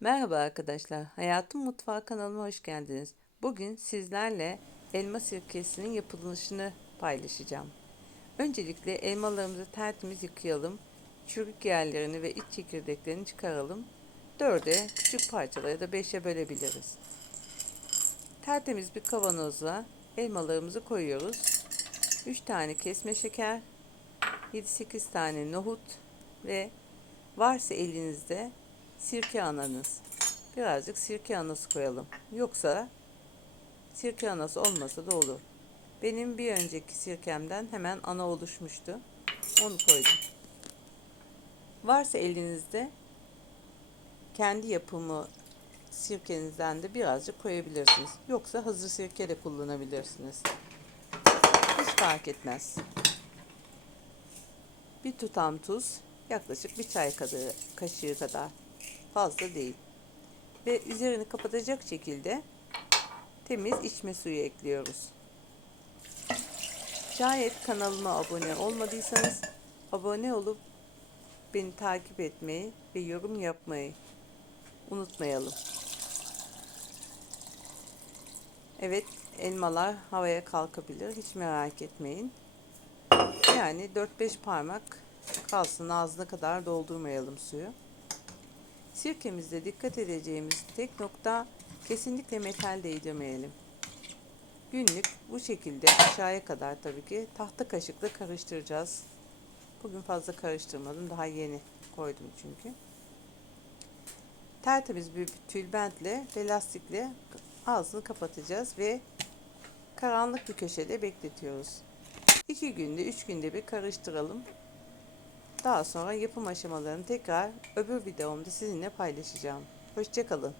Merhaba arkadaşlar, Hayatım Mutfağı kanalıma hoş geldiniz. Bugün sizlerle elma sirkesinin yapılışını paylaşacağım. Öncelikle elmalarımızı tertemiz yıkayalım. Çürük yerlerini ve iç çekirdeklerini çıkaralım. Dörde küçük parçalara da beşe bölebiliriz. Tertemiz bir kavanozla elmalarımızı koyuyoruz. 3 tane kesme şeker, 7-8 tane nohut ve varsa elinizde sirke ananız. Birazcık sirke anası koyalım. Yoksa sirke anası olmasa da olur. Benim bir önceki sirkemden hemen ana oluşmuştu. Onu koydum. Varsa elinizde kendi yapımı sirkenizden de birazcık koyabilirsiniz. Yoksa hazır sirke de kullanabilirsiniz. Hiç fark etmez. Bir tutam tuz, yaklaşık bir çay kaşığı, kadar fazla değil. Ve üzerini kapatacak şekilde temiz içme suyu ekliyoruz. Şayet kanalıma abone olmadıysanız abone olup beni takip etmeyi ve yorum yapmayı unutmayalım. Evet elmalar havaya kalkabilir hiç merak etmeyin. Yani 4-5 parmak kalsın ağzına kadar doldurmayalım suyu. Sirkemizde dikkat edeceğimiz tek nokta kesinlikle metal değdirmeyelim. Günlük bu şekilde aşağıya kadar tabii ki tahta kaşıkla karıştıracağız. Bugün fazla karıştırmadım. Daha yeni koydum çünkü. Tertemiz bir tülbentle ve lastikle ağzını kapatacağız ve karanlık bir köşede bekletiyoruz. 2 günde 3 günde bir karıştıralım. Daha sonra yapım aşamalarını tekrar öbür videomda sizinle paylaşacağım. Hoşçakalın.